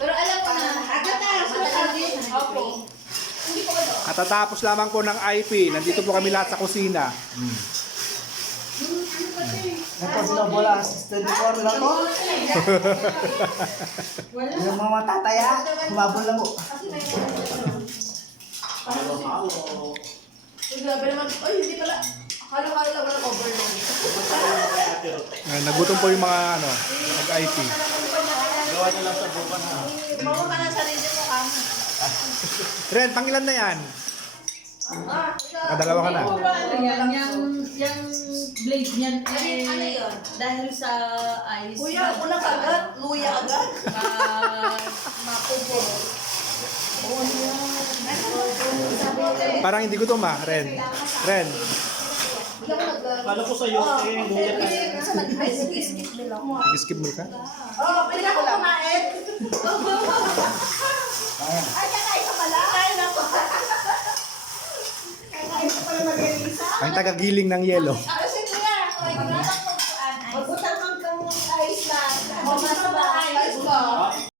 Pero alam ko na, opo. Hindi ko ito. Katatapos lamang po ng IP. Nandito po kami lahat sa kusina. Ito sinabola, 24 lang po. Yung mga tataya, humabol lang po. Grabe naman. Ay, hindi pala. Akala-kala lang walang overload. Nagutom po yung mga nag-IP. Gawa niyo lang sa bukan ha. Bawa ka ng sarili mo kamo. Ren, pangilan na yan? Kadalawa ka na. Yung blade niyan Ano yun? dahil sa ice. Kuya, una kagad. Luya agad. Mapupo. Parang hindi gutom Ren. Ren, Kala ko sa'yo, yung buya pa. Skip nila mo. skip mo ka? Oo, pwede ako kumain. Ay, kakain ka pala. Kain ako. Kakain ka pala mag-elisa. Ang tagagiling ng yelo. Ano si Kuya? Magbutang mag-ice lang. Magbutang mag-ice lang.